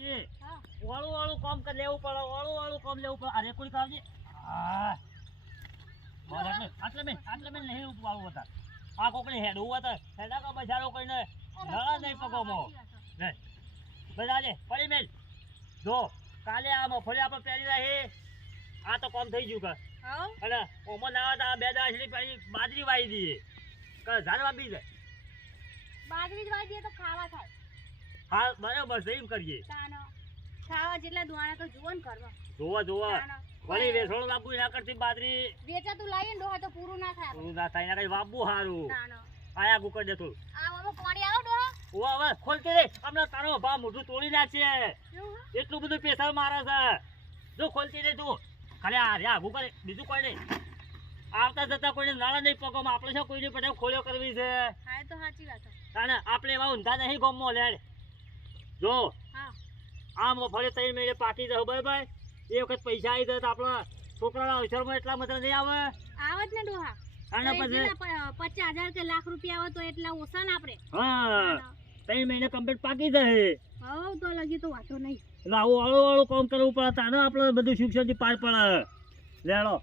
વાળું વાળું કામ કર લેવું પડે વાળું વાળું કામ લેવું પડે અરે કોઈ કામ નહીં આટલે મેં નહીં વાળું હતા આ કોકની હેડવું હતા હેડા કા બજારો કઈને નળા નહીં પગોમાં બધા દે પડી મેલ જો કાલે આ મફળી આપણે પહેરી રહી આ તો કામ થઈ ગયું કે અને ઓમાં ના હતા બે દાસડી પહેરી બાજરી વાવી દઈએ કે ઝાડ વાવી જાય બાજરી જ વાવી દઈએ તો ખાવા થાય હા બરાબર છે એમ કરીએ ખાવા જેટલા દુવાણા તો જુઓ ને કરવા જોવા વળી વેસણો વાપવું ના કરતી બાજરી વેચાતું લાવીએ ને ડોહા તો પૂરું ના થાય પૂરું ના થાય ના કઈ વાપવું સારું આયા ગુકર દે તું આવામાં પાણી આવો ડોહા ઓ હવે ખોલતી રે હમણાં તારો ભા મોઢું તોડી નાખશે એટલું બધું પ્રેશર મારે છે જો ખોલતી રે તું ખાલી આ રે આગું કરે બીજું કોઈ નહીં આવતા જતા કોઈને નાળા નહીં પગોમાં આપણે શું કોઈની પટેલ ખોલ્યો કરવી છે હા તો સાચી વાત છે અને આપણે એવા ઊંધા નહીં ગમો લેડ જો આમ ફરે 3 મહિને પાકી જાવ બરાબર એ વખત પૈસા આવી જાય તો આપણા છોકરાના અવસરમાં એટલા બધા નહીં આવે આવત ને ડોહા અને પછી 50,000 કે લાખ રૂપિયા આવે તો એટલા ઓછા ને આપણે હા 3 મહિને કમ્પ્લીટ પાકી જાય હવ તો લગી તો વાતો નહીં એટલે આવું વાળું કામ કરવું પડે તાને આપણે બધું શિક્ષણથી પાર પડે લેડો